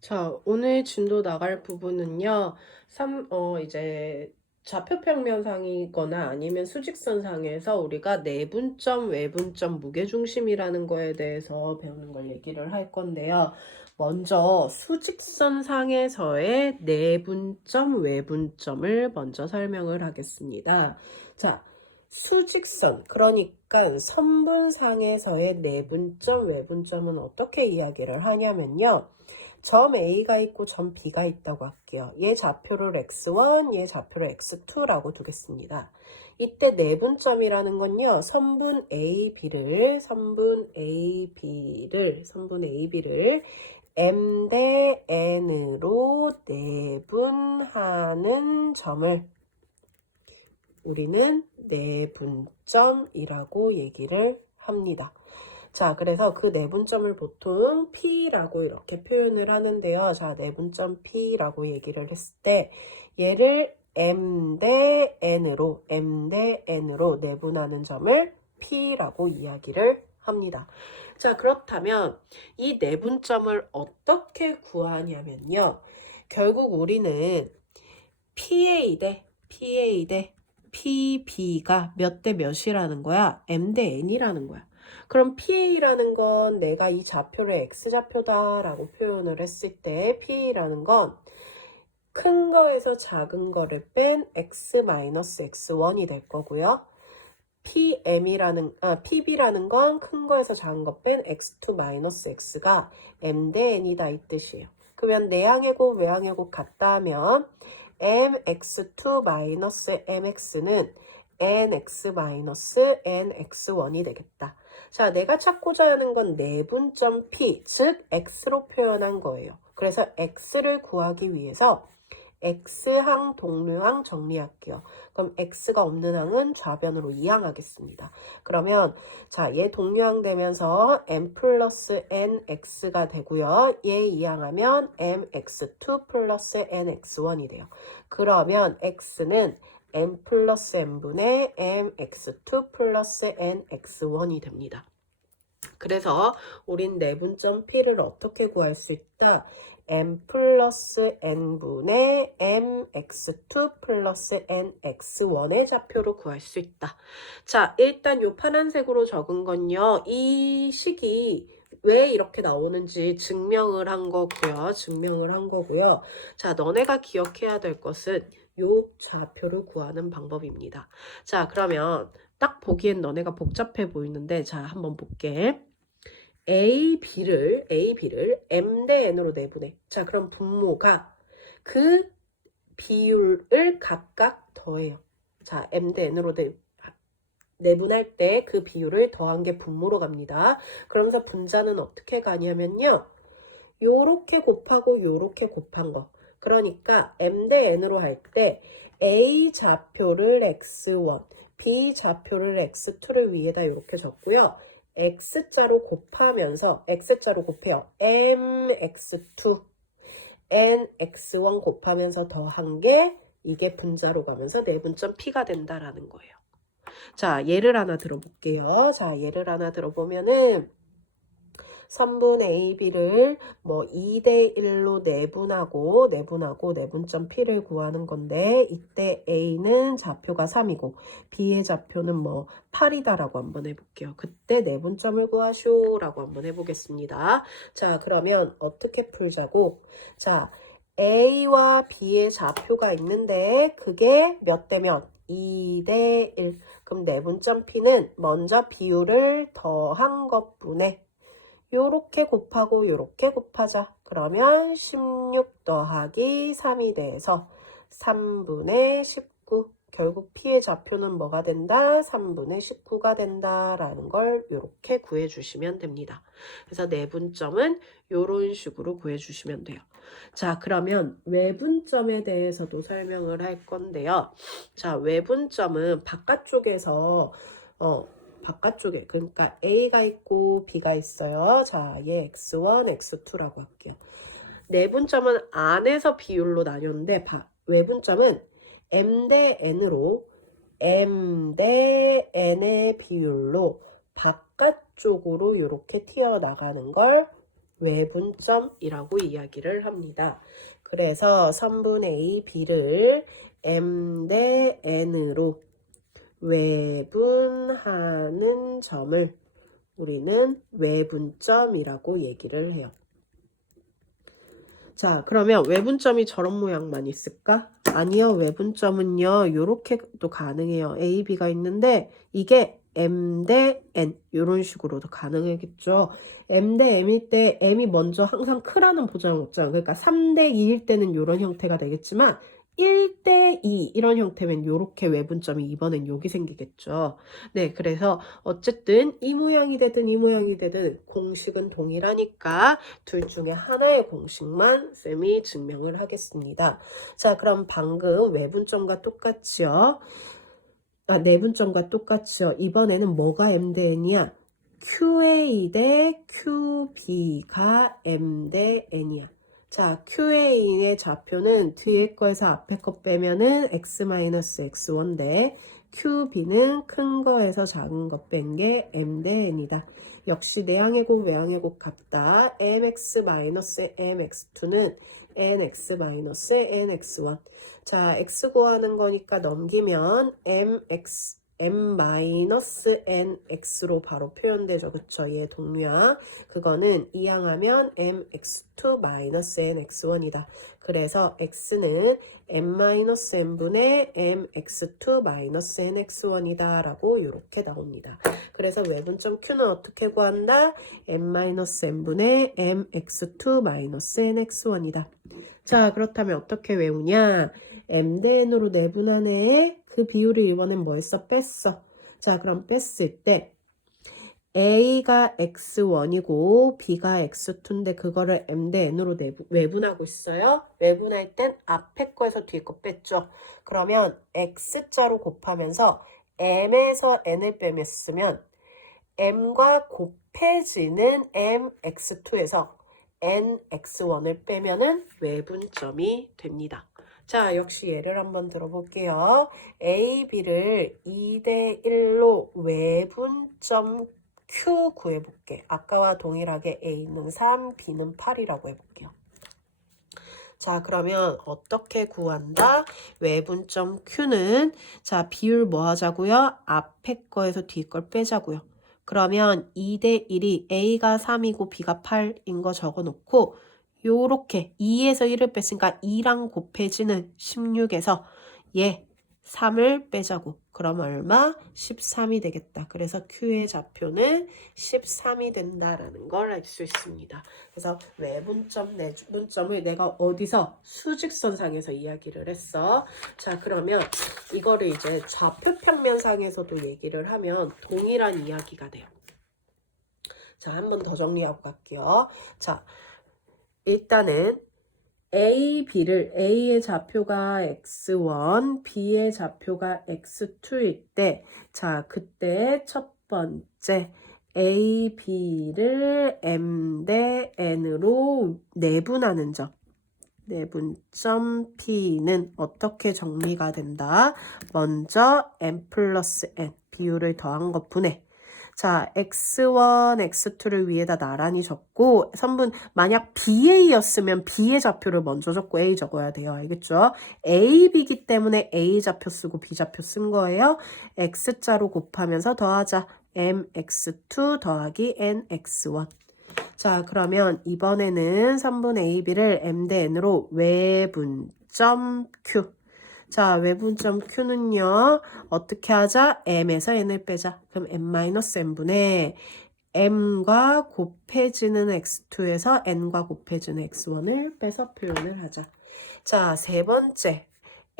자, 오늘 진도 나갈 부분은요. 이제 좌표평면상이거나 아니면 수직선상에서 우리가 내분점, 외분점, 무게중심이라는 거에 대해서 배우는 걸 얘기를 할 건데요. 먼저 수직선상에서의 내분점, 외분점을 먼저 설명을 하겠습니다. 자, 수직선, 그러니까 선분상에서의 내분점, 외분점은 어떻게 이야기를 하냐면요. 점 A가 있고 점 B가 있다고 할게요. 얘 좌표를 x1, 얘 좌표를 x2라고 두겠습니다. 이때 내분점이라는 건요. 선분 AB를 M 대 N으로 내분하는 점을 우리는 내분점이라고 얘기를 합니다. 자, 그래서 그 내분점을 보통 P라고 이렇게 표현을 하는데요. 자, 내분점 P라고 얘기를 했을 때 얘를 M 대 N으로 내분하는 점을 P라고 이야기를 합니다. 자, 그렇다면 이 내분점을 어떻게 구하냐면요. 결국 우리는 PA 대 PB가 몇 대 몇이라는 거야? M 대 N이라는 거야. 그럼 PA라는 건 내가 이 좌표를 X좌표다라고 표현을 했을 때 PA라는 건 큰 거에서 작은 거를 뺀 X-X1이 될 거고요. PB라는 건 큰 거에서 작은 거 뺀 X2-X가 M 대 N이다 이 뜻이에요. 그러면 내항의 곱, 외항의 곱 같다 하면 mx2-mx는 nx-nx1이 되겠다. 자, 내가 찾고자 하는 건 내분점 P, 즉 x로 표현한 거예요. 그래서 x를 구하기 위해서 x항, 동류항 정리할게요. 그럼 x가 없는 항은 좌변으로 이항하겠습니다. 그러면 자, 얘 동류항 되면서 m 플러스 nx가 되고요. 얘 이항하면 mx2 플러스 nx1이 돼요. 그러면 x는 m 플러스 n분의 mx2 플러스 nx1이 됩니다. 그래서 우린 내분점 P를 어떻게 구할 수 있다? m 플러스 n분의 mx2 플러스 nx1의 좌표로 구할 수 있다. 자, 일단 요 파란색으로 적은 건요. 이 식이 왜 이렇게 나오는지 증명을 한 거고요. 자, 너네가 기억해야 될 것은 요 좌표를 구하는 방법입니다. 자, 그러면 딱 보기엔 너네가 복잡해 보이는데 자, 한번 볼게. A, B를 M 대 N으로 내분해. 자, 그럼 분모가 그 비율을 각각 더해요. 자, M 대 N으로 내분할 때 그 비율을 더한 게 분모로 갑니다. 그러면서 분자는 어떻게 가냐면요. 요렇게 곱하고 요렇게 곱한 거. 그러니까 M 대 N으로 할 때 A 좌표를 X1, B 좌표를 X2를 위에다 이렇게 적고요. X자로 곱하면서 X자로 곱해요. MX2, NX1 곱하면서 더한 게 이게 분자로 가면서 내분점 P가 된다라는 거예요. 자, 예를 하나 들어볼게요. 자, 예를 하나 들어보면은 선분 A, B를 뭐 2대 1로 내분점 P를 구하는 건데 이때 A는 좌표가 3이고 B의 좌표는 뭐 8이다라고 한번 해볼게요. 그때 내분점을 구하쇼라고 한번 해보겠습니다. 자, 그러면 어떻게 풀자고? 자, A와 B의 좌표가 있는데 그게 몇 대 몇? 2대 1. 그럼 내분점 P는 먼저 비율을 더한 것분에 요렇게 곱하고 요렇게 곱하자. 그러면 16 더하기 3이 돼서 3분의 19. 결국 P의 좌표는 뭐가 된다? 3분의 19가 된다라는 걸 요렇게 구해주시면 됩니다. 그래서 내분점은 요런 식으로 구해주시면 돼요. 자, 그러면 외분점에 대해서도 설명을 할 건데요. 자, 외분점은 바깥쪽에 그러니까 A가 있고 B가 있어요. 자, 얘 X1, X2라고 할게요. 내분점은 안에서 비율로 나뉘었는데 외분점은 M 대 N의 비율로 바깥쪽으로 이렇게 튀어나가는 걸 외분점이라고 이야기를 합니다. 그래서 선분 A, B를 M 대 N으로 외분하는 점을 우리는 외분점이라고 얘기를 해요. 자, 그러면 외분점이 저런 모양만 있을까? 아니요. 외분점은요. 이렇게도 가능해요. A, B가 있는데 이게 M 대 N 이런 식으로도 가능하겠죠. M 대 M일 때 M이 먼저 항상 크라는 보장은 없잖아요. 그러니까 3 대 2일 때는 이런 형태가 되겠지만 1 대 2 이런 형태면 이렇게 외분점이 이번엔 여기 생기겠죠. 네, 그래서 어쨌든 이 모양이 되든 이 모양이 되든 공식은 동일하니까 둘 중에 하나의 공식만 쌤이 증명을 하겠습니다. 자, 그럼 방금 외분점과 똑같이요. 내분점과 똑같이요. 이번에는 뭐가 M 대 N이야? QA 대 QB가 M 대 N이야. 자, QA의 좌표는 뒤에 거에서 앞에 거 빼면은 X-X1 대 QB는 큰 거에서 작은 거 뺀 게 M 대 N이다. 역시 내항의 곱, 외항의 곱 같다. MX-MX2는 NX-NX1. 자, X 구하는 거니까 넘기면 M-NX로 바로 표현되죠. 그쵸? 얘 동류야. 그거는 이항하면 MX2-NX1이다. 그래서 X는 M-N분의 MX2-NX1이다 라고 이렇게 나옵니다. 그래서 외분점 Q는 어떻게 구한다? M-N분의 MX2-NX1이다. 자, 그렇다면 어떻게 외우냐? M 대 N으로 내분하네. 그 비율을 이번엔 뭐 했어? 뺐어. 자, 그럼 뺐을 때 A가 X1이고 B가 X2인데 그거를 M 대 N으로 외분하고 있어요. 외분할 땐 앞에 거에서 뒤에 거 뺐죠. 그러면 X자로 곱하면서 M에서 N을 빼면 M과 곱해지는 MX2에서 NX1을 빼면은 외분점이 됩니다. 자, 역시 예를 한번 들어볼게요. A, B를 2 대 1로 외분점 Q 구해볼게. 아까와 동일하게 A는 3, B는 8이라고 해볼게요. 자, 그러면 어떻게 구한다? 외분점 Q는 자, 비율 뭐 하자고요? 앞에 거에서 뒤 걸 빼자고요. 그러면 2 대 1이 A가 3이고 B가 8인 거 적어놓고 요렇게 2에서 1을 뺐으니까 2랑 곱해지는 16에서 얘 3을 빼자고. 그럼 얼마? 13이 되겠다. 그래서 Q의 좌표는 13이 된다라는 걸 알 수 있습니다. 그래서 외분점, 내분점을 내가 어디서? 수직선상에서 이야기를 했어. 자, 그러면 이거를 이제 좌표평면상에서도 얘기를 하면 동일한 이야기가 돼요. 자, 한 번 더 정리하고 갈게요. 자, 일단은 A, B를 A의 좌표가 X1, B의 좌표가 X2일 때, 자, 그때 첫 번째 A, B를 M 대 N으로 내분하는 점. 내분점 P는 어떻게 정리가 된다? 먼저 M 플러스 N 비율을 더한 것 분해. 자, X1, X2를 위에다 나란히 적고 선분 만약 BA였으면 B의 좌표를 먼저 적고 A 적어야 돼요. 알겠죠? A, B이기 때문에 A 좌표 쓰고 B 좌표 쓴 거예요. X자로 곱하면서 더하자. MX2 더하기 NX1. 자, 그러면 이번에는 선분 A, B를 M 대 N으로 외분점 Q. 자, 외분점 Q는요. 어떻게 하자? M에서 N을 빼자. 그럼 M-N분의 M과 곱해지는 X2에서 N과 곱해지는 X1을 빼서 표현을 하자. 자, 세 번째.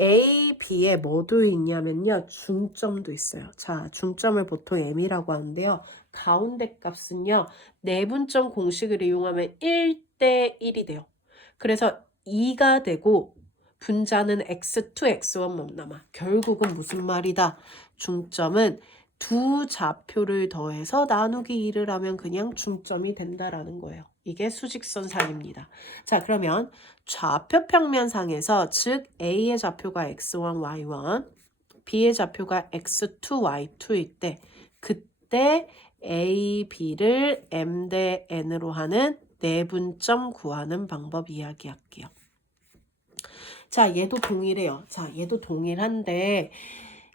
A, B에 뭐도 있냐면요. 중점도 있어요. 자, 중점을 보통 M이라고 하는데요. 가운데 값은요. 내분점 공식을 이용하면 1대 1이 돼요. 그래서 2가 되고 분자는 X2, X1만 남아. 결국은 무슨 말이다? 중점은 두 좌표를 더해서 나누기 2를 하면 그냥 중점이 된다라는 거예요. 이게 수직선상입니다. 자, 그러면 좌표 평면상에서 즉 A의 좌표가 X1, Y1, B의 좌표가 X2, Y2일 때 그때 A, B를 M 대 N으로 하는 내분점 구하는 방법 이야기할게요. 자, 얘도 동일해요. 자, 얘도 동일한데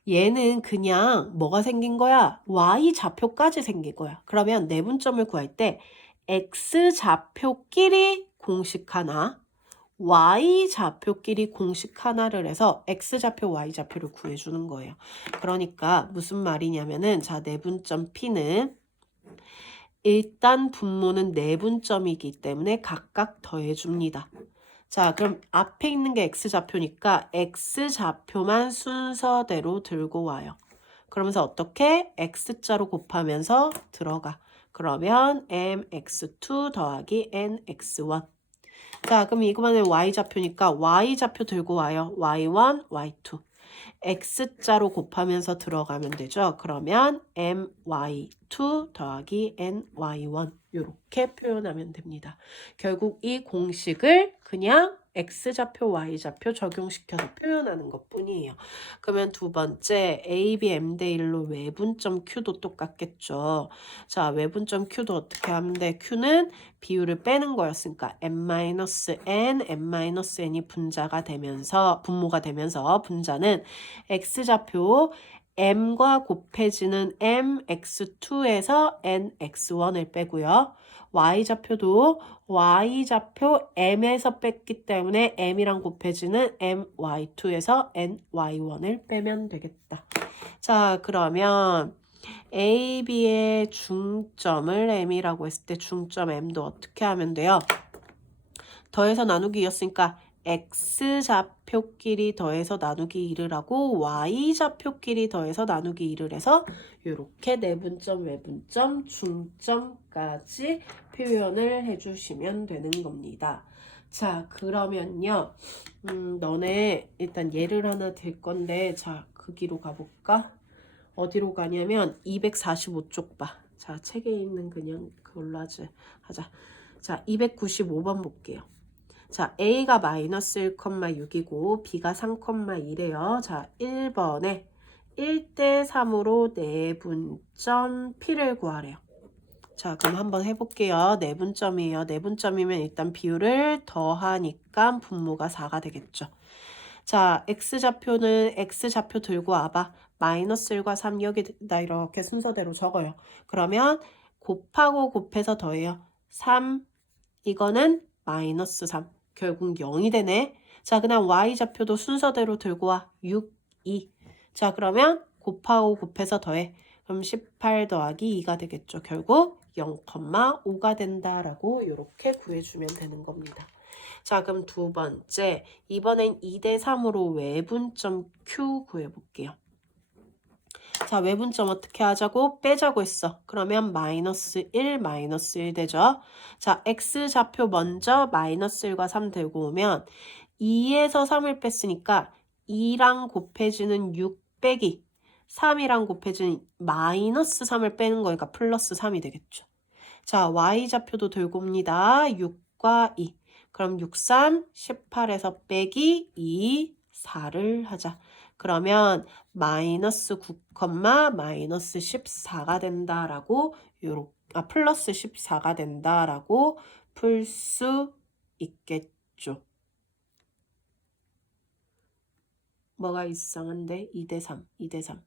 얘는 그냥 뭐가 생긴 거야? y 좌표까지 생긴 거야. 그러면 내분점을 구할 때 x 좌표끼리 공식 하나, y 좌표끼리 공식 하나를 해서 x 좌표, y 좌표를 구해주는 거예요. 그러니까 무슨 말이냐면은 자, 내분점 p는 일단 분모는 내분점이기 때문에 각각 더해줍니다. 자, 그럼 앞에 있는 게 x좌표니까 x좌표만 순서대로 들고 와요. 그러면서 어떻게? x자로 곱하면서 들어가. 그러면 mx2 더하기 nx1. 자, 그럼 이거만은 y좌표니까 y좌표 들고 와요. y1, y2. x자로 곱하면서 들어가면 되죠. 그러면 my2 더하기 ny1 이렇게 표현하면 됩니다. 결국 이 공식을 그냥 x좌표, y좌표 적용시켜서 표현하는 것뿐이에요. 그러면 두 번째 a, b, m 대 1로 외분점 q도 똑같겠죠. 자, 외분점 q도 어떻게 하면 돼? q는 비율을 빼는 거였으니까 m-n, m-n이 분모가 되면서 분자는 x좌표 m과 곱해지는 mx2에서 nx1을 빼고요. y좌표도 y좌표 m에서 뺐기 때문에 m이랑 곱해지는 my2에서 ny1을 빼면 되겠다. 자, 그러면 A, B의 중점을 M이라고 했을 때 중점 M도 어떻게 하면 돼요? 더해서 나누기였으니까 X좌표끼리 더해서 나누기 1을 하고 Y좌표끼리 더해서 나누기 1을 해서 이렇게 내분점, 외분점, 중점까지 표현을 해주시면 되는 겁니다. 자, 그러면요. 너네 일단 예를 하나 될 건데 자, 거기로 가볼까? 어디로 가냐면 245쪽 봐. 자, 책에 있는 그냥 그걸로 하자. 자, 295번 볼게요. 자, A가 마이너스 1,6이고 B가 3,1이에요. 자, 1번에 1대 3으로 내분점 P를 구하래요. 자, 그럼 한번 해볼게요. 내분점이에요. 내분점이면 일단 비율을 더하니까 분모가 4가 되겠죠. 자, x좌표는 x좌표 들고 와봐. 마이너스 1과 3 여기다 이렇게 순서대로 적어요. 그러면 곱하고 곱해서 더해요. 3, 이거는 마이너스 3. 결국 0이 되네. 자, 그다음 y좌표도 순서대로 들고 와. 6, 2. 자, 그러면 곱하고 곱해서 더해. 그럼 18 더하기 2가 되겠죠. 결국 0,5가 된다라고 이렇게 구해주면 되는 겁니다. 자, 그럼 두 번째, 이번엔 2대 3으로 외분점 Q 구해볼게요. 자, 외분점 어떻게 하자고? 빼자고 했어. 그러면 마이너스 1, 마이너스 1 되죠. 자, X좌표 먼저 마이너스 1과 3 들고 오면 2에서 3을 뺐으니까 2랑 곱해지는 6 빼기 3이랑 곱해지는 마이너스 3을 빼는 거니까 플러스 3이 되겠죠. 자, Y좌표도 들고 옵니다. 6과 2. 그럼 6, 3, 18에서 빼기 2, 4를 하자. 그러면 마이너스 9, 마이너스 14가 된다라고 플러스 14가 된다라고 풀 수 있겠죠. 뭐가 이상한데? 2대 3, 2대 3.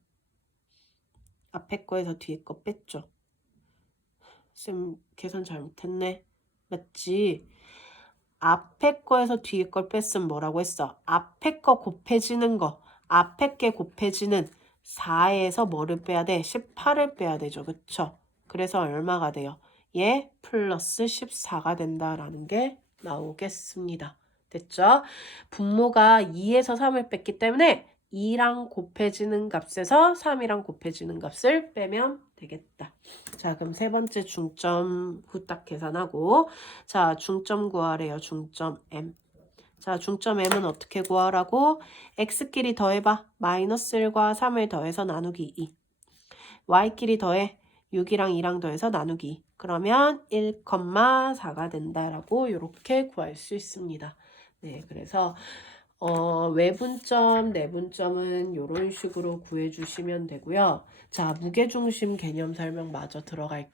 앞에 거에서 뒤에 거 뺐죠. 쌤 계산 잘못했네. 맞지? 앞에 거에서 뒤에 걸 뺐으면 뭐라고 했어? 앞에 거 곱해지는 거. 앞에 게 곱해지는 4에서 뭐를 빼야 돼? 18을 빼야 되죠. 그쵸? 그래서 얼마가 돼요? 얘 플러스 14가 된다라는 게 나오겠습니다. 됐죠? 분모가 2에서 3을 뺐기 때문에 2랑 곱해지는 값에서 3이랑 곱해지는 값을 빼면 되겠다. 자, 그럼 세 번째 중점 후딱 계산하고 자, 중점 구하래요. 중점 M. 자, 중점 M은 어떻게 구하라고? X끼리 더해봐. 마이너스 1과 3을 더해서 나누기 2. Y끼리 더해. 6이랑 2랑 더해서 나누기 2. 그러면 1,4가 된다라고 이렇게 구할 수 있습니다. 네, 그래서 외분점, 내분점은 이런 식으로 구해주시면 되고요. 자, 무게중심 개념 설명 마저 들어갈게요.